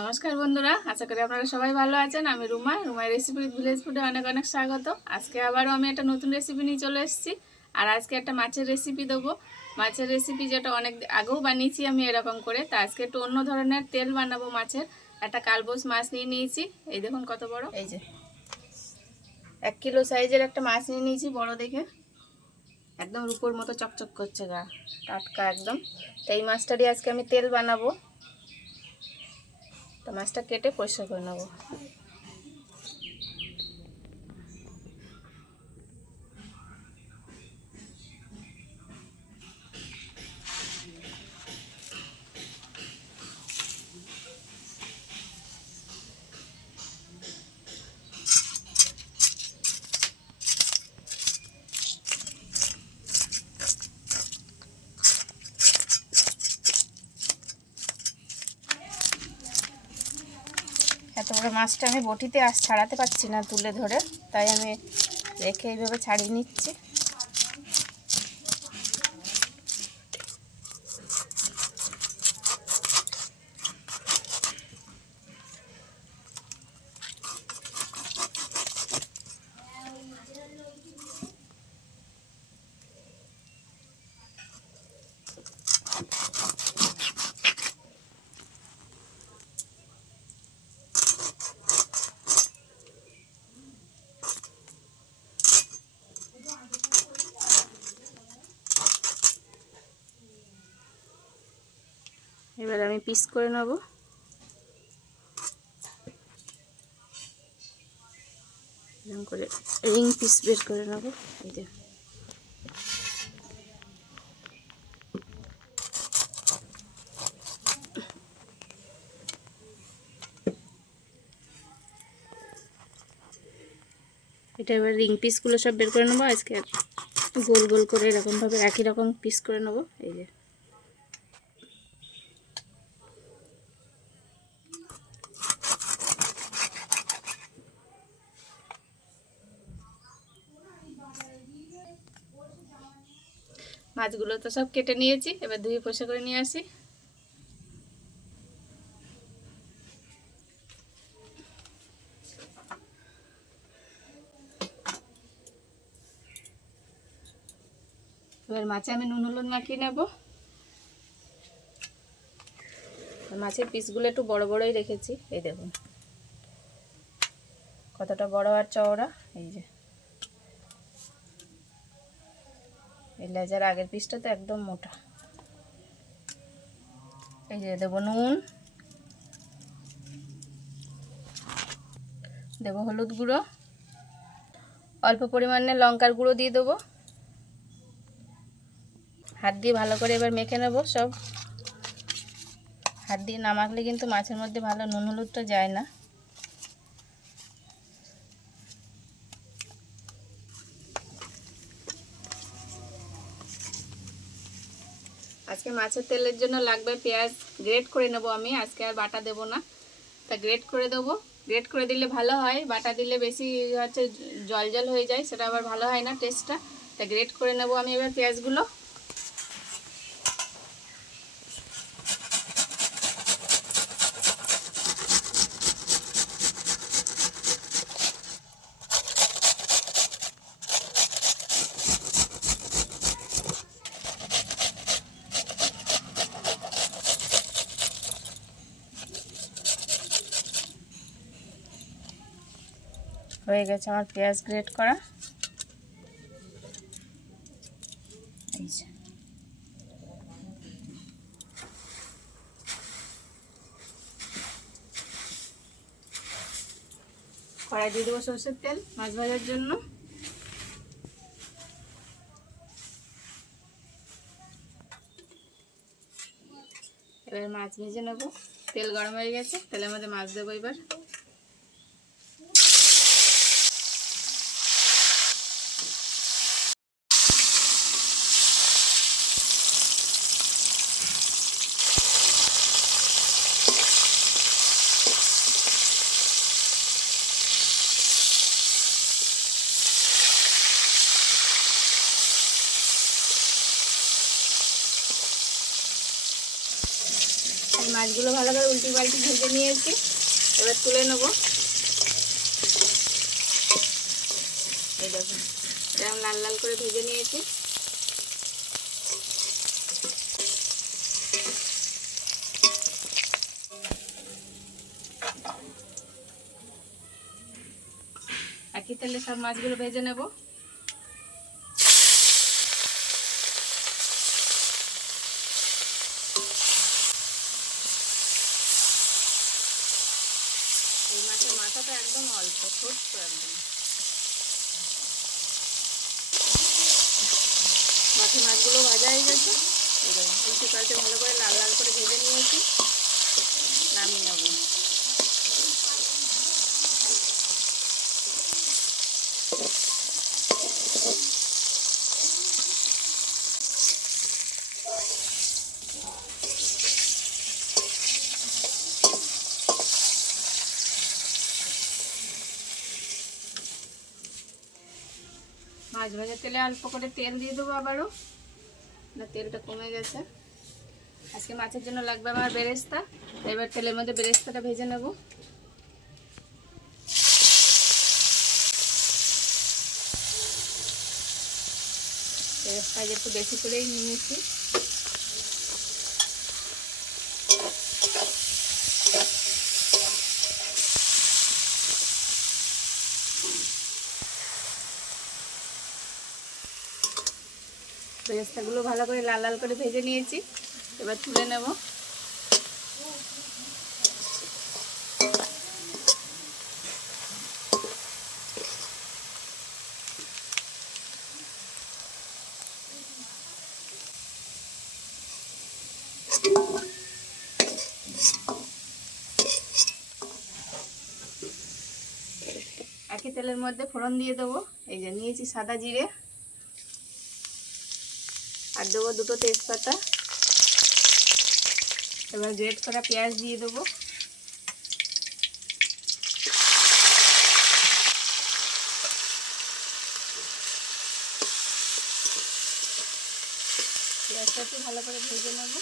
নমস্কার বন্ধুরা, আশা করি আপনারা সবাই ভালো আছেন। আমি রুমা, রুমাই রেসিপি ভিলেজ ফুডে অনেক অনেক স্বাগত। আজকে আবারও আমি একটা নতুন রেসিপি নিয়ে চলে এসেছি, আর আজকে একটা মাছের রেসিপি দেবো। মাছের রেসিপি যেটা অনেক আগেও বানিয়েছি আমি এরকম করে, তা আজকে একটু অন্য ধরনের তেল বানাবো মাছের। একটা কালবোস মাছ নিয়ে নিয়েছি, এই দেখুন কত বড়। এই যে, এক কিলো সাইজের একটা মাছ নিয়ে নিয়েছি, বড় দেখে। একদম রূপোর মতো চকচক করছে গা, টাটকা একদম। তো এই মাছটারই আজকে আমি তেল বানাবো। তো মাছটা কেটে পরিষ্কার করে নেব। এত মাছটা আমি বটিতে আর ছাড়াতে পারছি না তুলে ধরে, তাই আমি রেখে এইভাবে ছাড়িয়ে নিচ্ছি। এবার আমি পিস করে নেব। করে রিং পিস বের করে নেব, এই এটা এবার রিং পিসগুলো সব বের করে নেব, আজকে গোল গোল করে এরকমভাবে একই রকম পিস করে নেব, এই যে। মাছগুলো তো সব কেটে নিয়েছি, এবার ধুয়ে পরিষ্কার করে নিয়ে আসি। এবার মাছে আমি নুন, হলুদ মাখিয়ে নেব। মাছের পিসগুলো একটু বড় বড়ই রেখেছি, এই দেখুন। কতটা বড় আর চওড়া, এই যে। এই লেজার আগের পিসটা তো একদম মোটা। এই যে দেবো নুন। দেবো হলুদ গুঁড়ো। অল্প পরিমাণে লঙ্কার গুঁড়ো দিয়ে দেবো। হাত দিয়ে ভালো করে এবার মেখে নেব সব। হাত দিয়ে না মাখলে কিন্তু মাছের মধ্যে ভালো নুন হলুদটা যায় না। আজকে মাছের তেলের জন্য লাগবে পেঁয়াজ গ্রেট করে নেব আমি। আজকে আর বাটা দেব না। তা গ্রেট করে দেবো। গ্রেট করে দিলে ভালো হয়। বাটা দিলে বেশি হচ্ছে জল জল হয়ে যায়, সেটা আবার ভালো হয় না টেস্টটা। তা গ্রেট করে নেব আমি এবার পেঁয়াজগুলো। হয়ে গেছে আমার পেঁয়াজ গ্রেট করা। কড়াই দিয়ে দেবো সর্ষের তেল মাছ ভাজার জন্য। এবার মাছ ভেজে নেব। তেল গরম হয়ে গেছে, তেলের মধ্যে মাছ দেবো এবার মাছ মাছগুলো ভালো করে উল্টি পাল্টি ভেজে নিয়েছি। এবার তুলে নেব। এই দেখুন, এরকম লাল লাল করে ভেজে নিয়েছি। একই তেলে সব মাছগুলো ভেজে নেব। এই মাছের মাথাটা একদম অল্প, ছোট্ট একদম। মাছের মাছগুলো ভাজা হয়ে গেছে। এই দেখুন ভালো করে লাল লাল করে ভেজে নিয়েছি। নামিয়ে নেব। মাছ ভাজার তেলে অল্প করে তেল দিয়ে দেবো আবারও। না, তেলটা কমে গেছে। আজকে মাছের জন্য লাগবে আমার বেরেস্তা। এবার তেলের মধ্যে বেরেস্তাটা ভেজে নেব। বেরেস্তা একটু বেশি করেই নিয়েছি। বেরেস্তাগুলো ভালো করে লাল লাল করে ভেজে নিয়েছি। এবার তুলে নেব। একই তেলের মধ্যে ফোড়ন দিয়ে দেবো। এই যে নিয়েছি সাদা জিরে। আর দেবো দুটো তেজপাতা। এবার গ্রেট করা পেঁয়াজ দিয়ে দেবো। পেঁয়াজটা একটু ভালো করে ভেজে নেব।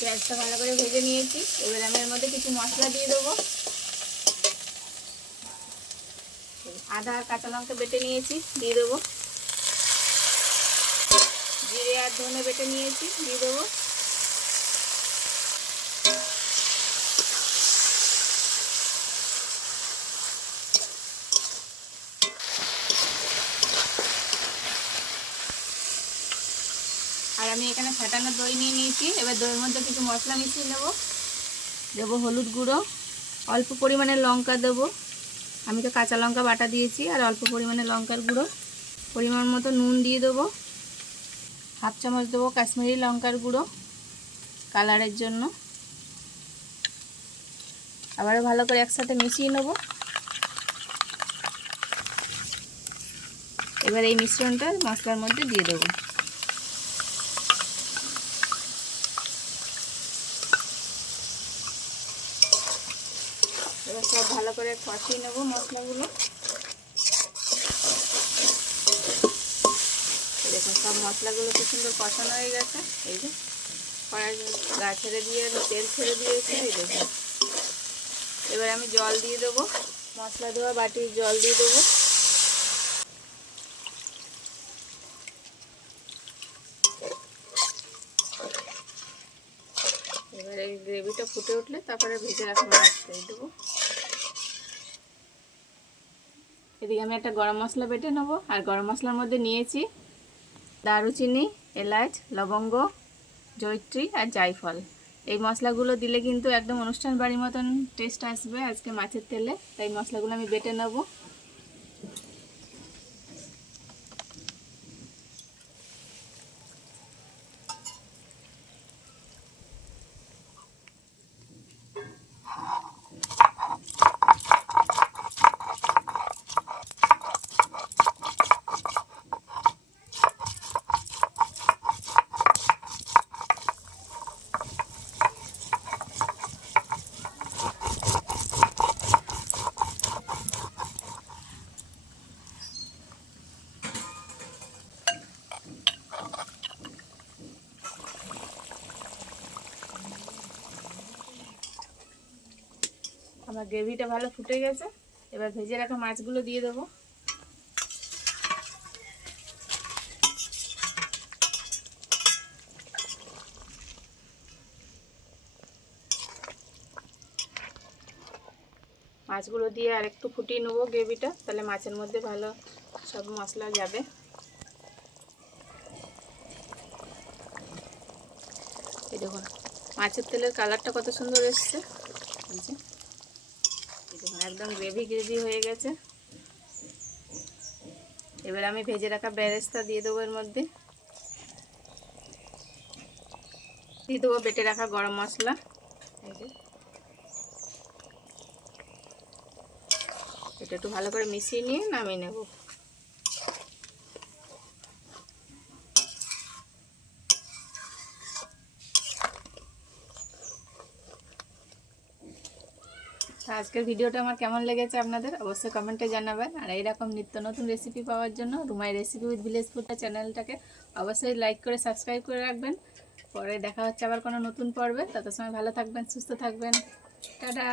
পেঁয়াজটা ভালো করে ভেজে নিয়েছি। এবার আমি এর মধ্যে কিছু মশলা দিয়ে দেবো। আদা আর কাঁচা লঙ্কা বেটে নিয়েছি, দিয়ে দেবো। জিরে আর ধনে বেটে নিয়েছি, দিয়ে দেবো। আমি এখানে ফেটানো দই নিয়ে নিয়েছি। এবার দইয়ের মধ্যে কিছু মশলা মিশিয়ে নেব। দেবো হলুদ গুঁড়ো, অল্প পরিমাণে লঙ্কা দেবো। আমি তো কাঁচা লঙ্কা বাটা দিয়েছি আর অল্প পরিমাণে লঙ্কার গুঁড়ো। পরিমাণ মতো নুন দিয়ে দেবো। হাফ চামচ দেবো কাশ্মীরি লঙ্কার গুঁড়ো কালারের জন্য। আবারও ভালো করে একসাথে মিশিয়ে নেব। এবার এই মিশ্রণটা মশলার মধ্যে দিয়ে দেবো এবার সব ভালো করে কষিয়ে নেব মশলাগুলো। দেখুন, সব মশলাগুলো খুব সুন্দর কষানো হয়ে গেছে। এই যে, কড়াই গা ছেড়ে দিয়ে, তেল ছেড়ে দিয়েছে, এই দেখুন। এবার আমি জল দিয়ে দেবো, মশলা ধোয়া বাটির জল দিয়ে দেবো। এবার এই গ্রেভিটা ফুটে উঠলে তারপরে ভেজে রাখা মাছ দেবো। এদিকে আমি একটা গরম মশলা বেটে নেব। আর গরম মশলার মধ্যে নিয়েছি দারুচিনি, এলাচ, লবঙ্গ জৈত্রী আর জায়ফল। এই মশলাগুলো দিলে কিন্তু একদম অনুষ্ঠান বাড়ির মতন টেস্ট আসবে আজকে মাছের তেলে। তাই মশলাগুলো আমি বেটে নেব। আমার গ্রেভিটা ভালো ফুটে গেছে। এবার ভেজে রাখা মাছগুলো দিয়ে দেবো। মাছগুলো দিয়ে আর একটু ফুটিয়ে নেব গ্রেভিটা, তাহলে মাছের মধ্যে ভালো সব মশলা যাবে। এই দেখুন, মাছের তেলের কালারটা কত সুন্দর এসছে। একদম গ্রেভি গ্রেভি হয়ে গেছে। এবার আমি ভেজে রাখা বেরেস্তা দিয়ে দেবো এর মধ্যে। দিয়ে দেবো বেটে রাখা গরম মশলা। এটা একটু ভালো করে মিশিয়ে নিয়ে নামিয়ে নেব। আজকের ভিডিওটা আমার কেমন লেগেছে আপনাদের অবশ্যই কমেন্টে জানাবেন। আর এইরকম নিত্য নতুন রেসিপি পাওয়ার জন্য রুমাই রেসিপি উইথ ভিলেজ ফুডটা চ্যানেলটাকে অবশ্যই লাইক করে সাবস্ক্রাইব করে রাখবেন। পরে দেখা হচ্ছে আবার কোনো নতুন পর্বে। তত সময় ভালো থাকবেন, সুস্থ থাকবেন। টাটা!